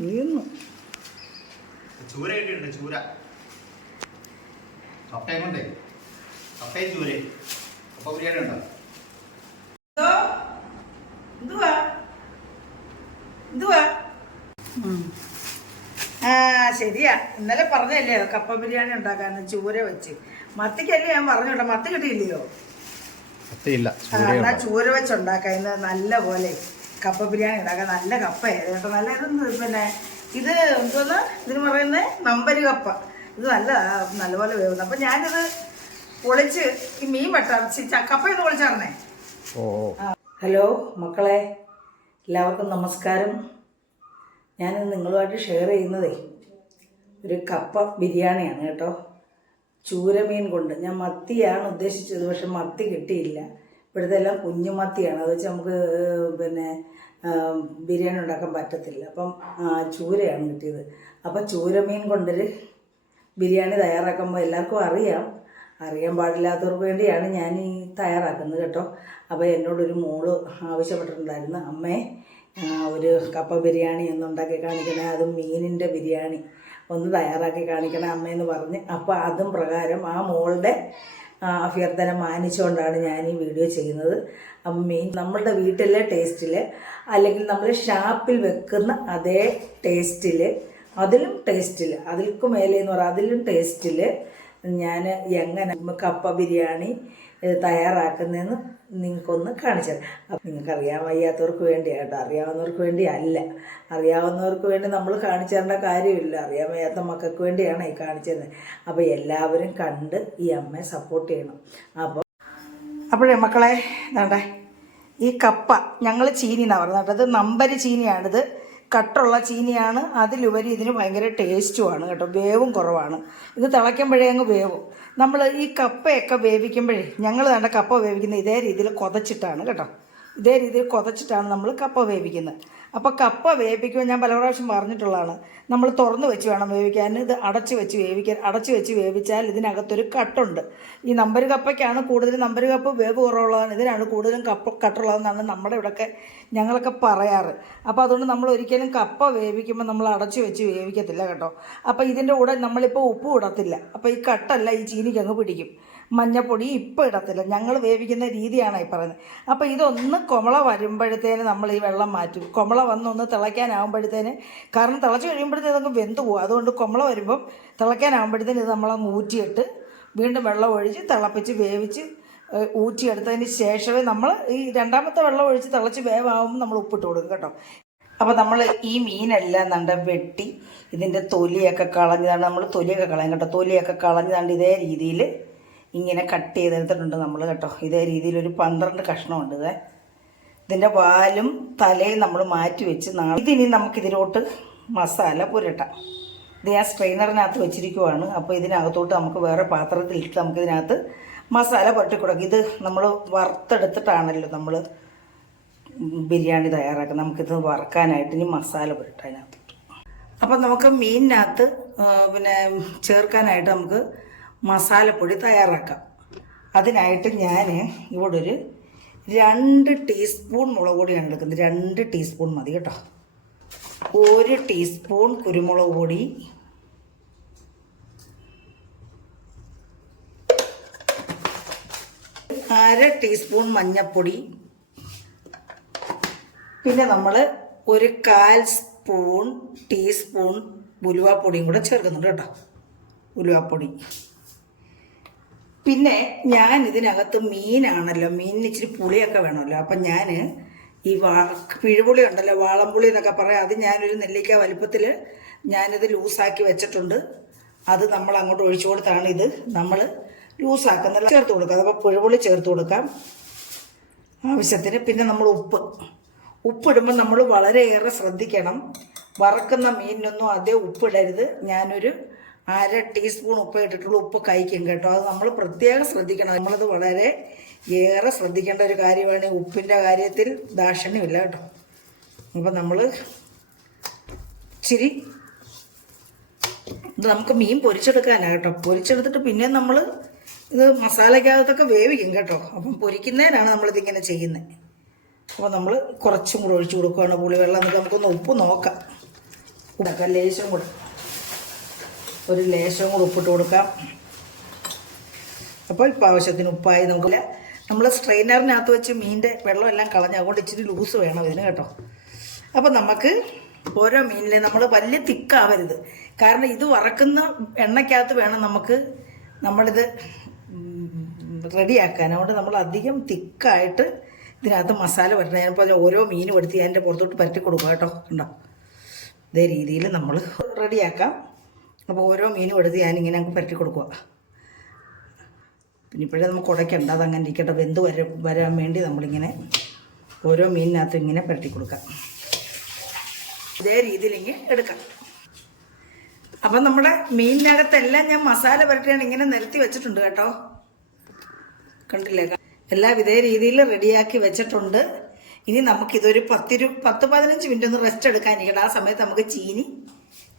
വീന്നു ചൂര കിട്ടിയിട്ടുണ്ട് ചൂര. കപ്പയും കൊണ്ടേ. കപ്പയും ചൂരയും. കപ്പ ബിരിയാണി ഉണ്ടോ? ആ ശരിയാ. ഇന്നലെ പറഞ്ഞല്ലേ കപ്പ ബിരിയാണി ഉണ്ടാക്കാൻ ചൂര വെച്ച്. മത്തിക്കല്ലേ ഞാൻ പറഞ്ഞോട്ടെ? മത്തി കിട്ടിയില്ലയോ? ചൂര വെച്ച് ഉണ്ടാക്കാം. ഇന്ന് നല്ല പോലെ. കപ്പ ബിരിയാണി ഉണ്ടാക്കാം നല്ല കപ്പ കേട്ടോ? നല്ല ഇത് പിന്നെ ഇത് എന്തോന്ന് ഇതിന് പറയുന്നത് നമ്പര് കപ്പ. ഇത് നല്ല നല്ലപോലെ വേവുന്നു. അപ്പം ഞാനിത് പൊളിച്ച് ഈ മീൻ വെട്ടാം കപ്പയൊന്ന് പൊളിച്ചറിഞ്ഞേ ഹലോ മക്കളെ എല്ലാവർക്കും നമസ്കാരം. ഞാൻ നിങ്ങളുമായിട്ട് ഷെയർ ചെയ്യുന്നതേ ഒരു കപ്പ ബിരിയാണിയാണ് കേട്ടോ. ചൂരമീൻ കൊണ്ട്. ഞാൻ മത്തിയാണ് ഉദ്ദേശിച്ചത് പക്ഷെ മത്തി കിട്ടിയില്ല. ഇവിടുത്തെ എല്ലാം കുഞ്ഞു മത്തിയാണ് അത് വെച്ച് നമുക്ക് പിന്നെ ബിരിയാണി ഉണ്ടാക്കാൻ പറ്റത്തില്ല. അപ്പം ചൂരയാണ് കിട്ടിയത്. അപ്പം ചൂരമീൻ കൊണ്ടൊരു ബിരിയാണി തയ്യാറാക്കുമ്പോൾ എല്ലാവർക്കും അറിയാം. അറിയാൻ പാടില്ലാത്തവർക്ക് വേണ്ടിയാണ് ഞാൻ ഈ തയ്യാറാക്കുന്നത് കേട്ടോ. അപ്പോൾ എന്നോടൊരു മോൾ ആവശ്യപ്പെട്ടിട്ടുണ്ടായിരുന്നു. അമ്മേ ഒരു കപ്പ ബിരിയാണി ഒന്ന് ഉണ്ടാക്കി കാണിക്കണേ. അതും മീനിന്റെ ബിരിയാണി. ഒന്ന് തയ്യാറാക്കി കാണിക്കണേ അമ്മയെന്ന് പറഞ്ഞ്. അപ്പോൾ അതും പ്രകാരം ആ മോളുടെ അഭ്യർത്ഥന മാനിച്ചുകൊണ്ടാണ് ഞാൻ ഈ വീഡിയോ ചെയ്യുന്നത്. അപ്പം മെയിൻ നമ്മളുടെ വീട്ടിലെ ടേസ്റ്റിൽ അല്ലെങ്കിൽ നമ്മൾ ഷാപ്പിൽ വെക്കുന്ന അതേ ടേസ്റ്റിൽ അതിലും ടേസ്റ്റിൽ അതിൽക്കും മേലെ എന്ന് പറയാം അതിലും ടേസ്റ്റിൽ ഞാൻ എങ്ങനെ കപ്പ ബിരിയാണി തയ്യാറാക്കുന്നതെന്ന് നിങ്ങൾക്കൊന്ന് കാണിച്ചു തരാം നിങ്ങൾക്ക് അറിയാൻ വയ്യാത്തവർക്ക് വേണ്ടി കേട്ടോ. അറിയാവുന്നവർക്ക് വേണ്ടി അല്ല. അറിയാവുന്നവർക്ക് വേണ്ടി നമ്മൾ കാണിച്ചു തരേണ്ട കാര്യമില്ല. അറിയാൻ വയ്യാത്ത മക്കൾക്ക് വേണ്ടിയാണ് ഈ കാണിച്ചു തരുന്നത് അപ്പോൾ എല്ലാവരും കണ്ട് ഈ അമ്മയെ സപ്പോർട്ട് ചെയ്യണം. അപ്പോൾ അപ്പോഴേ മക്കളെ വേണ്ടേ ഈ കപ്പ ഞങ്ങൾ ചീനി എന്നാണ് പറയുന്നത് നമ്പർ ചീനിയാണിത്. കട്ടുള്ള ചീനിയാണ്. അതിലുപരി ഇതിന് ഭയങ്കര ടേസ്റ്റുമാണ് കേട്ടോ. വേവും കുറവാണ്. ഇത് തിളയ്ക്കുമ്പോഴേ അങ്ങ് വേവും. നമ്മൾ ഈ കപ്പയൊക്കെ വേവിക്കുമ്പോഴേ ഞങ്ങൾ വേണ്ട കപ്പ വേവിക്കുന്ന ഇതേ രീതിയിൽ കൊതച്ചിട്ടാണ് കേട്ടോ. ഇതേ രീതിയിൽ കുതച്ചിട്ടാണ് നമ്മൾ കപ്പ വേവിക്കുന്നത്. അപ്പോൾ കപ്പ വേവിക്കുമ്പോൾ ഞാൻ പല പ്രാവശ്യം പറഞ്ഞിട്ടുള്ളതാണ്. നമ്മൾ തുറന്ന് വെച്ച് വേണം വേവിക്കാൻ ഇത് അടച്ച് വെച്ച് വേവിക്കാൻ അടച്ച് വെച്ച് വേവിച്ചാൽ ഇതിനകത്തൊരു കട്ടുണ്ട്. ഈ നമ്പർ കപ്പയ്ക്കാണ് കൂടുതൽ നമ്പർ കപ്പ് വേവ് കുറവുള്ളതാണ് ഇതിനാണ് കൂടുതലും കപ്പ കട്ടുള്ളതെന്നാണ് നമ്മുടെ ഇവിടെയൊക്കെ ഞങ്ങളൊക്കെ പറയാറ്. അപ്പോൾ അതുകൊണ്ട് നമ്മൾ ഒരിക്കലും കപ്പ വേവിക്കുമ്പോൾ നമ്മൾ അടച്ച് വെച്ച് വേവിക്കത്തില്ല കേട്ടോ. അപ്പോൾ ഇതിന്റെ കൂടെ നമ്മളിപ്പോൾ ഉപ്പ് ഇടത്തില്ല. അപ്പോൾ ഈ കട്ടല്ല ഈ ചീനിക്കങ്ങ് പിടിക്കും. മഞ്ഞപ്പൊടി ഇപ്പം ഇടത്തില്ല. ഞങ്ങൾ വേവിക്കുന്ന രീതിയാണ് ഈ പറയുന്നത്. അപ്പോൾ ഇതൊന്ന് കുമള വരുമ്പോഴത്തേന് നമ്മൾ ഈ വെള്ളം മാറ്റും. കുമള വന്നൊന്ന് തിളയ്ക്കാനാകുമ്പോഴത്തേന് കാരണം തിളച്ച് കഴിയുമ്പോഴത്തേന് നമുക്ക് വെന്ത് പോകും അതുകൊണ്ട് കുമള വരുമ്പം തിളയ്ക്കാനാകുമ്പോഴത്തേന് ഇത് നമ്മളങ്ങ് ഊറ്റിയിട്ട് വീണ്ടും വെള്ളം ഒഴിച്ച് തിളപ്പിച്ച് വേവിച്ച് ഊറ്റിയെടുത്തതിന് ശേഷമേ നമ്മൾ ഈ രണ്ടാമത്തെ വെള്ളം ഒഴിച്ച് തിളച്ച് വേവാകുമ്പോൾ നമ്മൾ ഉപ്പിട്ട് കൊടുക്കും കേട്ടോ. അപ്പോൾ നമ്മൾ ഈ മീനെല്ലാം നണ്ട വെട്ടി ഇതിന്റെ തൊലിയൊക്കെ കളഞ്ഞതാണ്. നമ്മൾ തൊലിയൊക്കെ കളയും കേട്ടോ. തൊലിയൊക്കെ കളഞ്ഞതാണ്ട് ഇതേ രീതിയിൽ ഇങ്ങനെ കട്ട് ചെയ്തെടുത്തിട്ടുണ്ട് നമ്മൾ കേട്ടോ. ഇതേ രീതിയിൽ ഒരു പന്ത്രണ്ട് കഷ്ണമുണ്ട് ഇതേ. ഇതിന്റെ വാലും തലയും നമ്മൾ മാറ്റി വെച്ച് നാളെ ഇതിനി നമുക്കിതിലോട്ട് മസാല പുരട്ടാം. ഇത് ഞാൻ സ്ട്രെയിനറിനകത്ത് വെച്ചിരിക്കുവാണ്. അപ്പോൾ ഇതിനകത്തോട്ട് നമുക്ക് വേറെ പാത്രത്തിലിട്ട് നമുക്കിതിനകത്ത് മസാല പുരട്ടി കൊടുക്കാം. ഇത് നമ്മൾ വറുത്തെടുത്തിട്ടാണല്ലോ നമ്മൾ ബിരിയാണി തയ്യാറാക്കുന്നത്. നമുക്കിത് വറുക്കാനായിട്ട് ഇനി മസാല പുരട്ടാനകത്ത് അപ്പം നമുക്ക് മീനിനകത്ത് പിന്നെ ചേർക്കാനായിട്ട് നമുക്ക് മസാലപ്പൊടി തയ്യാറാക്കാം. അതിനായിട്ട് ഞാൻ ഇവിടെ ഒരു രണ്ട് ടീസ്പൂൺ മുളക് പൊടിയാണ് എടുക്കുന്നത്. രണ്ട് ടീസ്പൂൺ മതി കേട്ടോ. ഒരു ടീസ്പൂൺ കുരുമുളക് പൊടി. അര ടീസ്പൂൺ മഞ്ഞൾപ്പൊടി പിന്നെ നമ്മൾ ഒരു കാൽ സ്പൂൺ ടീസ്പൂൺ ഉലുവാപ്പൊടിയും കൂടെ ചേർക്കുന്നുണ്ട് കേട്ടോ. ഉലുവാപ്പൊടി. പിന്നെ ഞാൻ ഇതിനകത്ത് മീനാണല്ലോ മീനിന് ഇച്ചിരി പുളിയൊക്കെ വേണമല്ലോ. അപ്പം ഞാൻ ഈ വാ പിഴുപുളി ഉണ്ടല്ലോ വാളംപുളി എന്നൊക്കെ പറയാം. അത് ഞാനൊരു നെല്ലിക്ക വലുപ്പത്തിൽ ഞാനിത് ലൂസാക്കി വെച്ചിട്ടുണ്ട്. അത് നമ്മൾ അങ്ങോട്ട് ഒഴിച്ചു കൊടുത്താണ് ഇത് നമ്മൾ ലൂസാക്കുന്ന ചേർത്ത് കൊടുക്കുക അപ്പോൾ പുഴുപുളി ചേർത്ത് കൊടുക്കാം ആവശ്യത്തിന്. പിന്നെ നമ്മൾ ഉപ്പ്. ഉപ്പിടുമ്പോൾ നമ്മൾ വളരെയേറെ ശ്രദ്ധിക്കണം. വറക്കുന്ന മീനിനൊന്നും അതേ ഉപ്പിടരുത് ഞാനൊരു അര ടീസ്പൂൺ ഉപ്പ് ഇട്ടിട്ടുള്ള ഉപ്പ് കഴിക്കും കേട്ടോ. അത് നമ്മൾ പ്രത്യേകം ശ്രദ്ധിക്കണം. നമ്മളത് വളരെ ഏറെ ശ്രദ്ധിക്കേണ്ട ഒരു കാര്യമാണ് ഉപ്പിന്റെ കാര്യത്തിൽ ദാക്ഷിണ്യമില്ല കേട്ടോ. അപ്പം നമ്മൾ ഇച്ചിരി ഇത് നമുക്ക് മീൻ പൊരിച്ചെടുക്കാനാണ് കേട്ടോ. പൊരിച്ചെടുത്തിട്ട് പിന്നെ നമ്മൾ ഇത് മസാലയ്ക്കകത്തൊക്കെ വേവിക്കും കേട്ടോ. അപ്പം പൊരിക്കുന്നതിനാണ് നമ്മളിതിങ്ങനെ ചെയ്യുന്നത്. അപ്പോൾ നമ്മൾ കുറച്ചും കൂടെ ഒഴിച്ചു കൊടുക്കുകയാണ് പുളിവെള്ളം. എന്നിട്ട് നമുക്കൊന്ന് ഉപ്പ് നോക്കാം. ഉടക്കാം ലേശം കൂടെ. ഒരു ലേശം കൂടെ ഉപ്പിട്ട് കൊടുക്കാം. അപ്പോൾ ഇപ്പോൾ ആവശ്യത്തിന് ഉപ്പായി നമുക്ക് നമ്മൾ സ്ട്രെയിനറിനകത്ത് വെച്ച് മീനിന്റെ വെള്ളമെല്ലാം കളഞ്ഞ് അതുകൊണ്ട് ഇച്ചിരി ലൂസ് വേണം ഇതിന് കേട്ടോ. അപ്പോൾ നമുക്ക് ഓരോ മീനിലെ നമ്മൾ വലിയ തിക്കാവരുത്. കാരണം ഇത് വറക്കുന്ന എണ്ണയ്ക്കകത്ത് വേണം നമുക്ക് നമ്മളിത് റെഡിയാക്കാൻ അതുകൊണ്ട് നമ്മൾ അധികം തിക്കായിട്ട് ഇതിനകത്ത് മസാല വരണം ഞാനിപ്പോൾ ഓരോ മീനും എടുത്ത് ഞാൻ എന്റെ പുറത്തോട്ട് പരറ്റി കൊടുക്കുക കേട്ടോ. കണ്ടോ? ഇതേ രീതിയിൽ നമ്മൾ റെഡിയാക്കാം അപ്പോൾ ഓരോ മീനും എടുത്ത് ഞാനിങ്ങനെ അങ്ങ് പരട്ടി കൊടുക്കുക പിന്നെ ഇപ്പോഴേ നമുക്ക് ഉടയ്ക്കണ്ട അതങ്ങനെ ഇരിക്കട്ടെ. വെന്ത് വര വരാൻ വേണ്ടി നമ്മളിങ്ങനെ ഓരോ മീനിനകത്ത് ഇങ്ങനെ പരട്ടി കൊടുക്കാം. ഇതേ രീതിയിൽ ഇങ്ങനെ എടുക്കാം. അപ്പം നമ്മുടെ മീനിനകത്തെല്ലാം ഞാൻ മസാല പുരട്ടിയാണ് ഇങ്ങനെ നിരത്തി വെച്ചിട്ടുണ്ട് കേട്ടോ. കണ്ടില്ലേ? എല്ലാം ഇതേ രീതിയിൽ റെഡിയാക്കി വെച്ചിട്ടുണ്ട്. ഇനി നമുക്കിതൊരു പത്തിരു പത്ത് പതിനഞ്ച് മിനിറ്റ് ഒന്ന് റെസ്റ്റ് എടുക്കാനിരിക്കട്ടെ. ആ സമയത്ത് നമുക്ക് ചീനി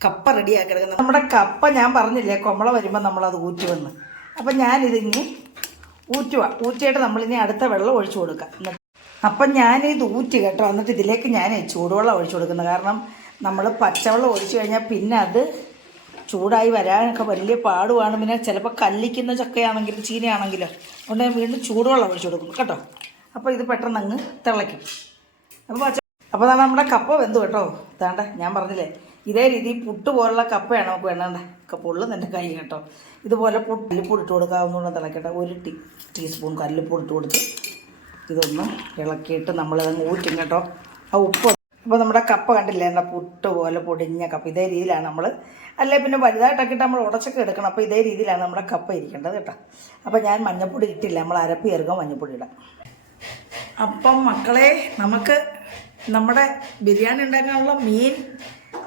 കപ്പ റെഡിയാക്കി എടുക്കുന്നത് നമ്മുടെ കപ്പ ഞാൻ പറഞ്ഞില്ലേ കൊമള വരുമ്പോൾ നമ്മളത് ഊറ്റി വന്ന് അപ്പം ഞാനിതിങ്ങി ഊറ്റുക ഊറ്റിയിട്ട് നമ്മളിനി അടുത്ത വെള്ളം ഒഴിച്ചു കൊടുക്കാം. എന്നിട്ട് അപ്പം ഞാനിത് ഊറ്റി കേട്ടോ. എന്നിട്ട് ഇതിലേക്ക് ഞാൻ ചൂടുവെള്ളം ഒഴിച്ചു കൊടുക്കുന്നത് കാരണം നമ്മൾ പച്ചവെള്ളം ഒഴിച്ചു കഴിഞ്ഞാൽ പിന്നെ അത് ചൂടായി വരാനൊക്കെ വലിയ പാടുവാണ്. പിന്നെ ചിലപ്പോൾ കല്ലിക്കുന്ന ചക്കയാണെങ്കിലും ചീനയാണെങ്കിലും അതുകൊണ്ട് ഞാൻ വീണ്ടും ചൂടുവെള്ളം ഒഴിച്ചു കൊടുക്കും കേട്ടോ. അപ്പോൾ ഇത് പെട്ടെന്ന് അങ്ങ് തിളയ്ക്കും. അപ്പോൾ അപ്പോൾ നമ്മുടെ കപ്പ വെന്തു കേട്ടോ. ഇതാണ്ട ഞാൻ പറഞ്ഞില്ലേ ഇതേ രീതി പുട്ട് പോലുള്ള കപ്പയാണ് നമുക്ക് വേണ്ടത്. കപ്പ ഉള്ളത് എന്റെ കൈ കേട്ടോ. ഇതുപോലെ കല്ലിപ്പൂട് ഇട്ട് കൊടുക്കാവുന്ന തിളക്കട്ടെ. ഒരു ടീ ടീസ്പൂൺ കല്ലിപ്പൊടി ഇട്ട് കൊടുത്ത് ഇതൊന്ന് ഇളക്കിയിട്ട് നമ്മളതങ്ങ് ഊറ്റും കേട്ടോ. ആ ഉപ്പ് അപ്പോൾ നമ്മുടെ കപ്പ കണ്ടില്ലേ? എന്താ പുട്ട് പോലെ പൊടിഞ്ഞ കപ്പ. ഇതേ രീതിയിലാണ് നമ്മൾ അല്ലെ പിന്നെ വലുതായിട്ടൊക്കെ ഇട്ട് നമ്മൾ ഉടച്ചൊക്കെ എടുക്കണം. അപ്പോൾ ഇതേ രീതിയിലാണ് നമ്മുടെ കപ്പ ഇരിക്കേണ്ടത് കേട്ടോ. അപ്പോൾ ഞാൻ മഞ്ഞപ്പൊടി ഇട്ടില്ല. നമ്മൾ അരപ്പ് ചേർക്കാൻ മഞ്ഞപ്പൊടി ഇടാം. അപ്പം മക്കളെ നമുക്ക് നമ്മുടെ ബിരിയാണി ഉണ്ടാക്കാനുള്ള മീൻ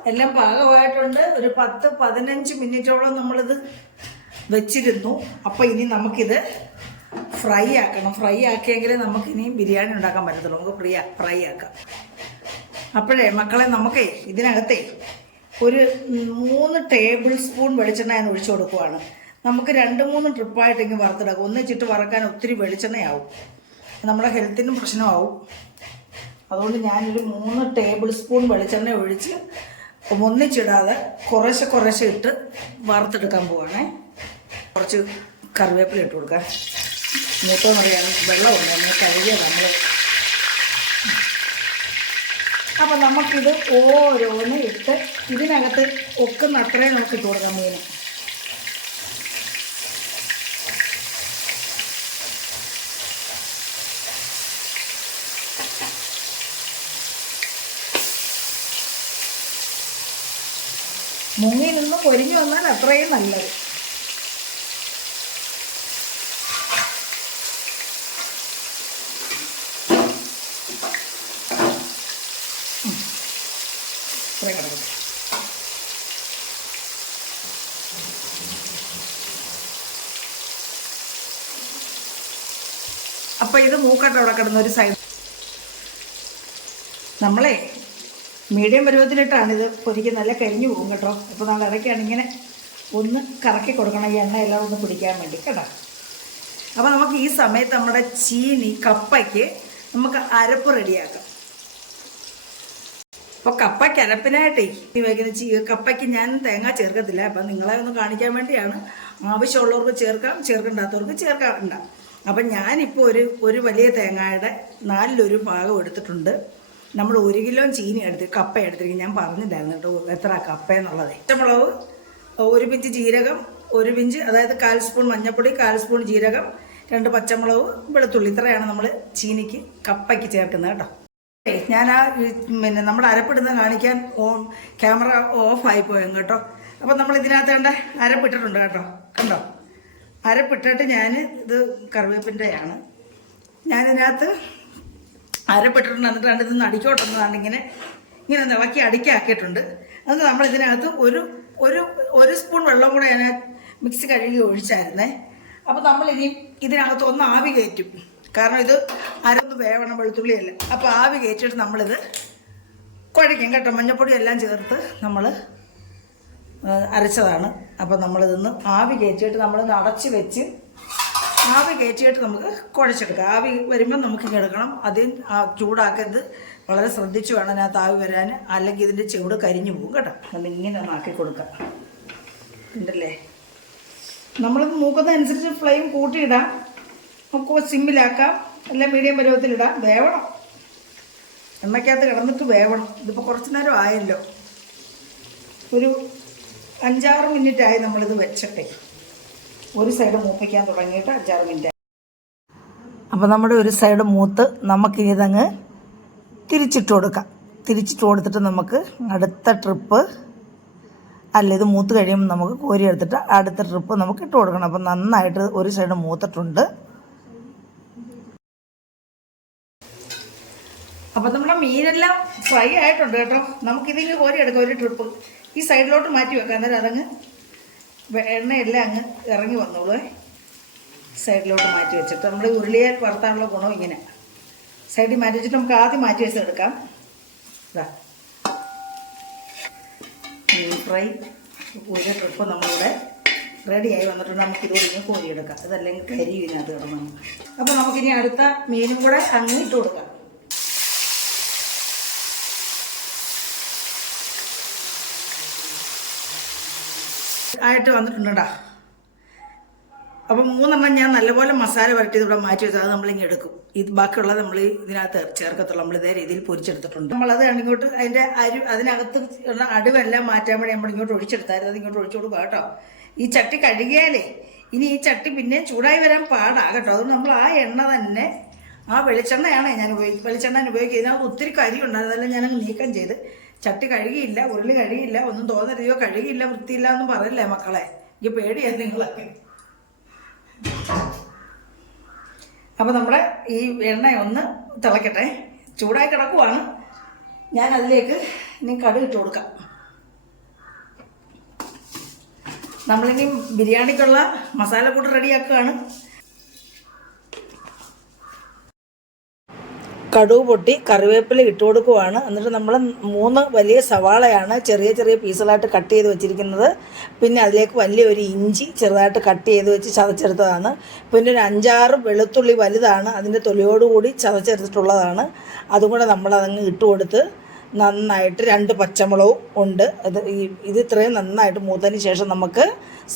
എല്ലാം പാകമായിട്ടുണ്ട്. ഒരു പത്ത് പതിനഞ്ച് മിനിറ്റോളം നമ്മളിത് വെച്ചിരുന്നു. അപ്പോൾ ഇനി നമുക്കിത് ഫ്രൈ ആക്കണം. ഫ്രൈ ആക്കിയെങ്കിലേ നമുക്ക് ഇനി ബിരിയാണി ഉണ്ടാക്കാൻ പറ്റത്തുള്ളൂ. നമുക്ക് ഫ്രീ ഫ്രൈ ആക്കാം. അപ്പോഴേ മക്കളെ നമുക്കേ ഇതിനകത്തേ ഒരു മൂന്ന് ടേബിൾ സ്പൂൺ വെളിച്ചെണ്ണ ഞാൻ ഒഴിച്ചു കൊടുക്കുവാണ്. നമുക്ക് രണ്ട് മൂന്ന് ട്രിപ്പായിട്ട് ഇങ്ങനെ വറുത്തിടാം. ഒന്നിച്ചിട്ട് വറക്കാൻ ഒത്തിരി വെളിച്ചെണ്ണയാവും. നമ്മുടെ ഹെൽത്തിനും പ്രശ്നമാവും. അതുകൊണ്ട് ഞാനൊരു മൂന്ന് ടേബിൾ സ്പൂൺ വെളിച്ചെണ്ണ ഒഴിച്ച് ഒന്നിച്ചിടാതെ കുറേശ്ശെ കുറേശ്ശെ ഇട്ട് വറുത്തെടുക്കാൻ പോവാണേ. കുറച്ച് കറിവേപ്പില ഇട്ട് കൊടുക്കാം. മൂത്തോന്ന് പറയാൻ വെള്ളമുണ്ട് നമ്മൾ കഴുകിയ നമ്മൾ അപ്പം നമുക്കിത് ഓരോന്ന് ഇട്ട് ഇതിനകത്ത് ഒക്കുന്ന അത്രയും നമുക്ക് ഇട്ട് കൊടുക്കാം മീന് മുങ്ങി നിന്ന് പൊരിഞ്ഞു വന്നാൽ അത്രയും നല്ലത്. അപ്പൊ ഇത് മൂക്കട്ട അവിടെ കിടന്ന ഒരു സൈഡ് നമ്മളെ മീഡിയം പരുവത്തിലിട്ടാണ് ഇത് പൊരിക്കുന്നത്. നല്ല കരിഞ്ഞു പോകും കേട്ടോ. അപ്പോൾ നമ്മൾ ഇടയ്ക്കാണ് ഇങ്ങനെ ഒന്ന് കറക്കി കൊടുക്കണം. ഈ എണ്ണ എല്ലാം ഒന്ന് പിടിക്കാൻ വേണ്ടി കേട്ടോ. അപ്പോൾ നമുക്ക് ഈ സമയത്ത് നമ്മുടെ ചീനി കപ്പയ്ക്ക് നമുക്ക് അരപ്പ് റെഡിയാക്കാം. അപ്പോൾ കപ്പയ്ക്ക് അരപ്പിനായിട്ടേ ഈ വയ്ക്കുന്ന ചീ കപ്പയ്ക്ക് ഞാൻ തേങ്ങ ചേർക്കത്തില്ല. അപ്പം നിങ്ങളെ ഒന്ന് കാണിക്കാൻ വേണ്ടിയാണ് ആവശ്യമുള്ളവർക്ക് ചേർക്കാം ചേർക്കണ്ടാത്തവർക്ക് ചേർക്കാണ്ട അപ്പം ഞാനിപ്പോൾ ഒരു ഒരു വലിയ തേങ്ങയുടെ നാലിലൊരു ഭാഗം എടുത്തിട്ടുണ്ട്. നമ്മൾ ഒരു കിലോ ചീനി എടുത്ത് കപ്പ എടുത്തിരിക്കും. ഞാൻ പറഞ്ഞില്ലായിരുന്നു കേട്ടോ എത്ര കപ്പ എന്നുള്ളത്. പച്ചമുളക് ഒരു പിഞ്ച് ജീരകം ഒരു പിഞ്ച് അതായത് കാൽ സ്പൂൺ മഞ്ഞൾപ്പൊടി കാൽ സ്പൂൺ ജീരകം രണ്ട് പച്ചമുളക് വെളുത്തുള്ളി. ഇത്രയാണ് നമ്മൾ ചീനിക്ക് കപ്പയ്ക്ക് ചേർക്കുന്നത് കേട്ടോ. ഞാൻ ആ പിന്നെ നമ്മൾ അരപ്പിടുന്ന കാണിക്കാൻ ഓൺ ക്യാമറ ഓഫ് ആയിപ്പോയും കേട്ടോ. അപ്പം നമ്മൾ ഇതിനകത്ത് കണ്ട അരപ്പിട്ടിട്ടുണ്ട് കേട്ടോ. കണ്ടോ? അരപ്പിട്ടിട്ട് ഞാൻ ഇത് കറിവേപ്പിന്റെയാണ്. ഞാനിതിനകത്ത് അരപ്പിട്ടിട്ടുണ്ട് എന്നിട്ടാണ് ഇത് അടിക്കോട്ടുന്നതാണ് ഇങ്ങനെ ഇങ്ങനെ നിളക്കി അടിക്കാക്കിയിട്ടുണ്ട് അത് നമ്മൾ ഇതിനകത്ത് ഒരു ഒരു ഒരു സ്പൂൺ വെള്ളം കൂടെ ഞാൻ മിക്സ് കഴുകി ഒഴിച്ചായിരുന്നേ. അപ്പോൾ നമ്മൾ ഇനി ഇതിനകത്ത് ഒന്ന് ആവി കയറ്റും. കാരണം ഇത് അരന്ന് വേവണം വെളുത്തുള്ളിയല്ല. അപ്പോൾ ആവി കയറ്റിയിട്ട് നമ്മളിത് കുഴയ്ക്കും കേട്ടോ. മഞ്ഞപ്പൊടി എല്ലാം ചേർത്ത് നമ്മൾ അരച്ചതാണ്. അപ്പോൾ നമ്മളിതൊന്ന് ആവി കയറ്റിയിട്ട് നമ്മൾ അടച്ച് വെച്ച് ആവി കയറ്റിയിട്ട് നമുക്ക് കുഴച്ചെടുക്കാം. ആവി വരുമ്പോൾ നമുക്ക് കിടക്കണം. അതിൽ ചൂടാക്കരുത്. വളരെ ശ്രദ്ധിച്ചു വേണം അതിനകത്ത് ആവി വരാൻ. അല്ലെങ്കിൽ ഇതിന്റെ ചൂട് കരിഞ്ഞു പോകും കേട്ടോ. നമ്മൾ ഇങ്ങനെ ഒന്നാക്കി കൊടുക്കാം. ഉണ്ടല്ലേ? നമ്മളത് മൂക്കുന്നതനുസരിച്ച് ഫ്ലെയിം കൂട്ടിയിടാം. നമുക്ക് സിമ്മിലാക്കാം. എല്ലാം മീഡിയം പരുവത്തിലിടാം. വേവണം. എണ്ണയ്ക്കകത്ത് കിടന്നിട്ട് വേവണം. ഇതിപ്പോൾ കുറച്ച് നേരം ആയല്ലോ. ഒരു അഞ്ചാറ് മിനിറ്റായി നമ്മളിത് വെച്ചിട്ടേ. ഒരു സൈഡ് മൂപ്പിക്കാൻ തുടങ്ങിയിട്ട് അഞ്ചാറ് മിനിറ്റ്. അപ്പോൾ നമ്മുടെ ഒരു സൈഡ് മൂത്ത് നമുക്ക് ഇതങ്ങ് തിരിച്ചിട്ട് കൊടുക്കാം. തിരിച്ചിട്ട് കൊടുത്തിട്ട് നമുക്ക് അടുത്ത ട്രിപ്പ് അല്ല ഇത് മൂത്ത് കഴിയുമ്പോൾ നമുക്ക് കോരി എടുത്തിട്ട് അടുത്ത ട്രിപ്പ് നമുക്ക് ഇട്ട് കൊടുക്കണം. അപ്പം നന്നായിട്ട് ഒരു സൈഡ് മൂത്തിട്ടുണ്ട്. അപ്പം നമ്മുടെ മീനെല്ലാം ഫ്രൈ ആയിട്ടുണ്ട് കേട്ടോ. നമുക്കിതിങ്ങ് കോരി എടുക്കാം ഒരു ട്രിപ്പ് ഈ സൈഡിലോട്ട് മാറ്റി വെക്കാം അന്നേരം അതങ്ങ് എണ്ണയെല്ലാം അങ്ങ് ഇറങ്ങി വന്നോളൂ സൈഡിലോട്ട് മാറ്റി വെച്ചിട്ട്. നമ്മൾ ഉരുളിയെ വറുത്താനുള്ള ഗുണം ഇങ്ങനെ. സൈഡിൽ മാറ്റി വെച്ചിട്ട് നമുക്ക് ആദ്യം മാറ്റി വെച്ച് എടുക്കാം. ഇതാ മീൻ ഫ്രൈ. ഒരു ട്രിപ്പ് നമ്മളിവിടെ റെഡിയായി വന്നിട്ടുണ്ട്. നമുക്കിത് ഇങ്ങനെ കോരിയെടുക്കാം. അതല്ലെങ്കിൽ കരി ഇതിനകത്ത് കിടന്നു അപ്പോൾ നമുക്കിനി അടുത്ത മീനും കൂടെ അങ്ങ് ഇട്ട് കൊടുക്കാം. ആയിട്ട് വന്നിട്ടുണ്ടടാ. അപ്പം മൂന്നെണ്ണം ഞാൻ നല്ലപോലെ മസാല വരട്ടി ഇവിടെ മാറ്റി വെച്ചാൽ അത് നമ്മളിങ്ങ് എടുക്കും. ഇത് ബാക്കിയുള്ളത് നമ്മൾ ഇതിനകത്ത് ചേർക്കത്തുള്ളൂ. നമ്മൾ ഇതേ രീതിയിൽ പൊരിച്ചെടുത്തിട്ടുണ്ട്. നമ്മളത് ഇങ്ങോട്ട് അതിന്റെ അരി അതിനകത്ത് ഉള്ള അടിവെല്ലാം മാറ്റാൻ വേണ്ടി നമ്മൾ ഇങ്ങോട്ട് ഒഴിച്ചെടുത്തായിരുന്നു. അത് ഇങ്ങോട്ട് ഒഴിച്ചു കൊടുക്കുക കേട്ടോ. ഈ ചട്ടി കഴുകിയാലേ ഇനി ഈ ചട്ടി പിന്നെ ചൂടായി വരാൻ പാടാ കേട്ടോ. അതുകൊണ്ട് നമ്മൾ ആ എണ്ണ തന്നെ ആ വെളിച്ചെണ്ണയാണ് ഞാൻ ഉപയോഗിക്കുക വെളിച്ചെണ്ണ ഉപയോഗിക്കുന്നത്. ഇതിനകത്ത് ഒത്തിരി കരി അതെല്ലാം ഞാനങ്ങ് നീക്കം ചെയ്ത് ചട്ടി കഴുകിയില്ല ഉരുളി കഴുകിയില്ല ഒന്നും തോന്നരുതയോ കഴുകിയില്ല വൃത്തിയില്ല എന്ന് പറയില്ലേ മക്കളെ? എനിക്ക് പേടിയാണ് നിങ്ങളൊക്കെ അപ്പോൾ നമ്മുടെ ഈ എണ്ണ ഒന്ന് തിളക്കട്ടെ. ചൂടായി കിടക്കുവാണ്. ഞാൻ അതിലേക്ക് ഇനി കടു ഇട്ട് കൊടുക്കാം. നമ്മളിനി ബിരിയാണിക്കുള്ള മസാലക്കൂട്ട് റെഡിയാക്കുകയാണ്. കടുവ് പൊട്ടി കറിവേപ്പില ഇട്ട് കൊടുക്കുവാണ്. എന്നിട്ട് നമ്മൾ മൂന്ന് വലിയ സവാളയാണ് ചെറിയ ചെറിയ പീസുകളായിട്ട് കട്ട് ചെയ്ത് വെച്ചിരിക്കുന്നത്. പിന്നെ അതിലേക്ക് വലിയ ഒരു ഇഞ്ചി ചെറുതായിട്ട് കട്ട് ചെയ്ത് വെച്ച് ചതച്ചെടുത്തതാണ്. പിന്നെ ഒരു അഞ്ചാറ് വെളുത്തുള്ളി വലുതാണ്. അതിന്റെ തൊലിയോടുകൂടി ചതച്ചെടുത്തിട്ടുള്ളതാണ്. അതും കൂടെ നമ്മളതങ്ങ് ഇട്ട് കൊടുത്ത് നന്നായിട്ട് രണ്ട് പച്ചമുളകും ഉണ്ട്. അത് ഇത് ഇത്രയും നന്നായിട്ട് മൂത്തതിന് ശേഷം നമുക്ക്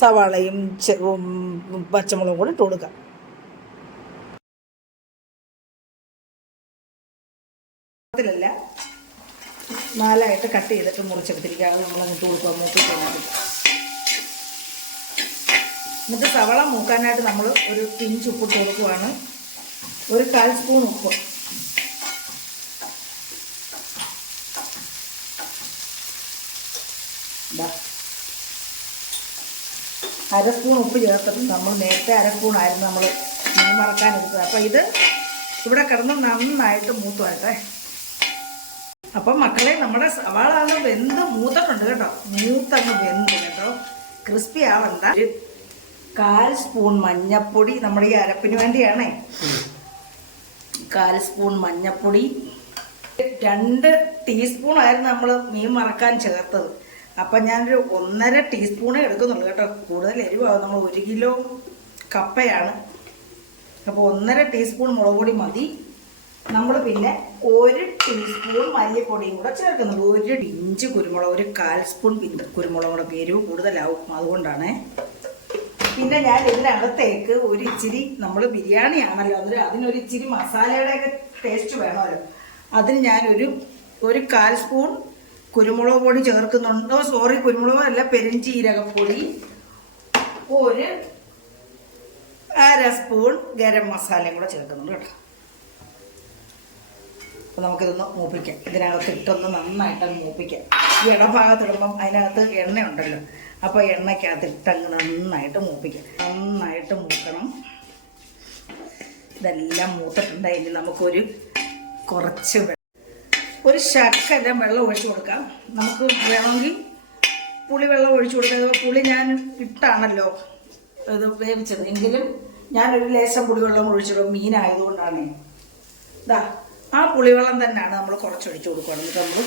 സവാളയും പച്ചമുളകും കൂടി ഇട്ട് കൊടുക്കാം. നാലായിട്ട് കട്ട് ചെയ്തിട്ട് മുറിച്ചെടുത്തിരിക്കുക. അത് നമ്മൾ അങ്ങോട്ട് കൊടുക്കുക. മൂപ്പിക്കാനായിട്ട് എന്നിട്ട് സവള മൂക്കാനായിട്ട് നമ്മൾ ഒരു പിഞ്ച് ഉപ്പിട്ട് കൊടുക്കുവാണ്. ഒരു കാൽ സ്പൂൺ ഉപ്പ്. അര സ്പൂൺ ഉപ്പ് ചേർത്തിട്ടുണ്ട്. നമ്മൾ നേരത്തെ അര സ്പൂണായിരുന്നു നമ്മൾ മീൻ മറക്കാൻ എടുത്തത് അപ്പോൾ ഇത് ഇവിടെ കിടന്ന് നന്നായിട്ട് മൂത്ത് വരട്ടെ. അപ്പം മക്കളെ നമ്മുടെ സവാള അങ്ങ് വെന്ത് മൂത്തിട്ടുണ്ട് കേട്ടോ. മൂത്തങ്ങ് വെന്ത് കേട്ടോ. ക്രിസ്പി ആവണ്ട ഒരു കാൽ സ്പൂൺ മഞ്ഞപ്പൊടി നമ്മുടെ ഈ അരപ്പിന് വേണ്ടിയാണേ. കാൽ സ്പൂൺ മഞ്ഞപ്പൊടി. രണ്ട് ടീസ്പൂൺ ആയിരുന്നു നമ്മൾ മീൻ മറക്കാൻ ചേർത്തത്. അപ്പം ഞാനൊരു ഒന്നര ടീസ്പൂണേ എടുക്കുന്നുള്ളൂ കേട്ടോ. കൂടുതൽ എരിവാകും നമ്മൾ ഒരു കിലോ കപ്പയാണ്. അപ്പോൾ ഒന്നര ടീസ്പൂൺ മുളക് പൊടി മതി. നമ്മൾ പിന്നെ ഒരു ടീസ്പൂൺ മല്ലിപ്പൊടിയും കൂടെ ചേർക്കുന്നുണ്ട് ഒരു ഇഞ്ച് കുരുമുളക് ഒരു കാൽ സ്പൂൺ പിന്ത കുരുമുളക് കൂടെ എരിവ് കൂടുതലാവും അതുകൊണ്ടാണ്. പിന്നെ ഞാൻ ഇതിനകത്തേക്ക് ഒരു ഇച്ചിരി നമ്മൾ ബിരിയാണി ആണല്ലോ അതിന് അതിനൊരു ഇച്ചിരി മസാലയുടെയൊക്കെ ടേസ്റ്റ് വേണമല്ലോ. അതിന് ഞാനൊരു ഒരു കാൽ സ്പൂൺ കുരുമുളക് പൊടി ചേർക്കുന്നുണ്ടോ. സോറി കുരുമുളക് അല്ല പെരുംജീരകപ്പൊടി. ഒരു അര സ്പൂൺ ഗരം മസാലയും കൂടെ ചേർക്കുന്നുണ്ട് കേട്ടോ. അപ്പോൾ നമുക്കിതൊന്ന് മൂപ്പിക്കാം. ഇതിനകത്ത് ഇട്ടൊന്ന് നന്നായിട്ട് അത് മൂപ്പിക്കാം. ഈ ഇടഭാഗത്ത് ഇടുമ്പം അതിനകത്ത് എണ്ണ ഉണ്ടല്ലോ അപ്പോൾ എണ്ണയ്ക്കകത്ത് ഇട്ടങ്ങ് നന്നായിട്ട് മൂപ്പിക്കാം. നന്നായിട്ട് മൂക്കണം. ഇതെല്ലാം മൂത്തിട്ടുണ്ട്. ഇനി നമുക്കൊരു കുറച്ച് ഒരു ശക്കല വെള്ളം ഒഴിച്ചു കൊടുക്കാം. നമുക്ക് വേണമെങ്കിൽ പുളി വെള്ളം ഒഴിച്ചു കൊടുക്കാം. പുളി ഞാൻ ഇട്ടാണല്ലോ ഇത് വേവിച്ചത്. എങ്കിലും ഞാനൊരു ലേശം പുളിവെള്ളം ഒഴിച്ചിടും. മീനായതുകൊണ്ടാണ്. ഇതാ ആ പുളിവെള്ളം തന്നെയാണ് നമ്മൾ കുറച്ചൊഴിച്ച് കൊടുക്കുക എന്നിട്ട് നമ്മൾ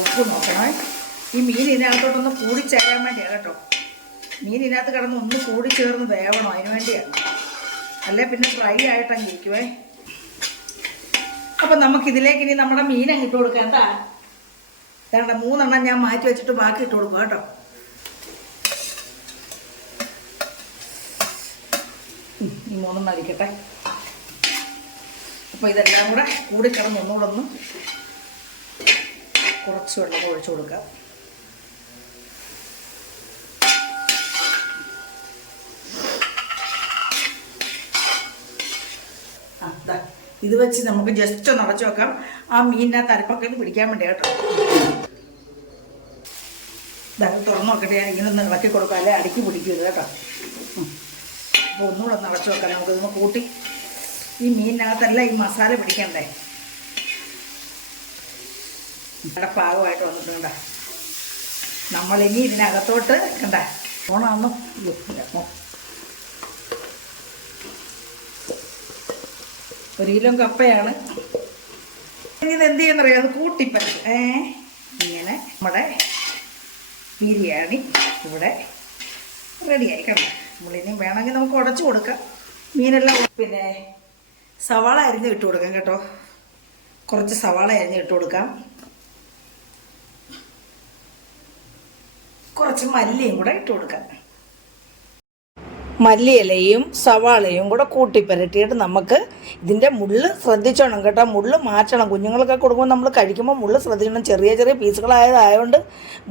ഉപ്പ് നോക്കണേ. ഈ മീൻ ഇതിനകത്തോട്ടൊന്ന് കൂടി ചേരാൻ വേണ്ടിയാണ് കേട്ടോ. മീൻ ഇതിനകത്ത് കിടന്ന് ഒന്ന് കൂടി ചേർന്ന് വേവണം അതിന് വേണ്ടിയാണ്. അല്ലേ പിന്നെ ഫ്രൈ ആയിട്ടങ്ങ് ഇരിക്കുവേ. അപ്പം നമുക്കിതിലേക്ക് ഇനി നമ്മുടെ മീൻ അങ്ങ് ഇട്ട് കൊടുക്കാം. എന്താ? വേണ്ട മൂന്നെണ്ണം ഞാൻ മാറ്റി വെച്ചിട്ട് ബാക്കി ഇട്ട് കൊടുക്കും കേട്ടോ. ഈ മൂന്നെണ്ണം അടിക്കട്ടെ. അപ്പോൾ ഇതെല്ലാം കൂടെ കൂടിക്കിടന്ന് ഒന്നുകൂടൊന്നും കുറച്ച് വെള്ളം ഒഴിച്ചു കൊടുക്കാം. ഇത് വെച്ച് നമുക്ക് ജസ്റ്റ് ഒന്ന് അടച്ചു വെക്കാം. ആ മീനിനകത്ത് അരപ്പൊക്കെ ഒന്ന് പിടിക്കാൻ വേണ്ടി കേട്ടോ. ഇതൊക്കെ തുറന്നു നോക്കട്ടെ ഞാൻ ഇങ്ങനെ ഒന്ന് ഇളക്കി കൊടുക്കാം. അല്ലെ? അടുക്കി പിടിക്കരുത് കേട്ടോ. അപ്പോൾ ഒന്നുകൂടെ ഒന്ന് അടച്ചു വെക്കാം. നമുക്കിതൊന്ന് കൂട്ടി ഈ മീനിനകത്തല്ല ഈ മസാല പിടിക്കണ്ടേ? ഇവിടെ പാകമായിട്ട് വന്നിട്ടുണ്ട് നമ്മളിനി ഇതിനകത്തോട്ട് കണ്ട? ഓണാന്ന്. ഒരു കിലോ കപ്പയാണ്. ഇത് എന്ത് ചെയ്യുന്നറിയാം? അത് കൂട്ടിപ്പറ്റി ഏ? ഇങ്ങനെ നമ്മുടെ ബിരിയാണി ഇവിടെ റെഡിയായി കണ്ട? നമ്മളിനി വേണമെങ്കിൽ നമുക്ക് ഉടച്ചു കൊടുക്കാം. മീനെല്ലാം പിന്നെ സവാള അരിഞ്ഞ് ഇട്ട് കൊടുക്കാം കേട്ടോ. കുറച്ച് സവാള അരിഞ്ഞ് ഇട്ട് കൊടുക്കാം. കുറച്ച് മല്ലിയും കൂടെ ഇട്ട് കൊടുക്കാം. മല്ലിയിലയും സവാളയും കൂടെ കൂട്ടി പുരട്ടിയിട്ട് നമുക്ക് ഇതിന്റെ മുള്ള് ശ്രദ്ധിച്ചോണം കേട്ടോ. മുള്ള് മാറ്റണം. കുഞ്ഞുങ്ങൾക്കൊക്കെ കൊടുക്കുമ്പോൾ നമ്മൾ കഴിക്കുമ്പോൾ മുള്ള് ശ്രദ്ധിക്കണം. ചെറിയ ചെറിയ പീസുകളായതായതുകൊണ്ട്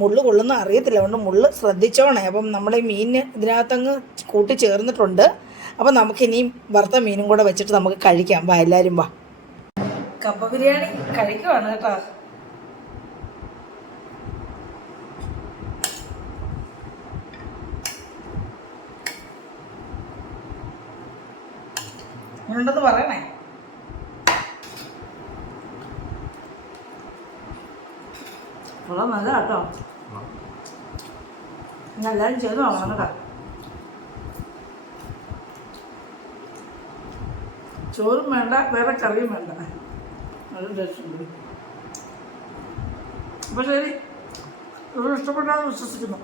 മുള്ള് കൊള്ളുന്ന അറിയത്തില്ല. അതുകൊണ്ട് മുള്ള് ശ്രദ്ധിച്ചോണേ. അപ്പം നമ്മൾ ഈ മീൻ ഇതിനകത്തങ്ങ് കൂട്ടി ചേർന്നിട്ടുണ്ട്. അപ്പം നമുക്കിനി വറുത്ത മീനും കൂടെ വെച്ചിട്ട് നമുക്ക് കഴിക്കാം. വാ എല്ലാവരും വാ. കപ്പ ബിരിയാണി കഴിക്കുവാണ് കേട്ടോ. ഉണ്ടെന്ന് പറയണേ. ഉള്ള നല്ല കേട്ടോ. ചെയ്ത് നോക്കണം കേട്ടോ. ചോറും വേണ്ട വേറെ കറിയും വേണ്ട. നല്ല അപ്പോൾ ശരി ഇഷ്ടപ്പെട്ടാന്ന് വിശ്വസിക്കുന്നു.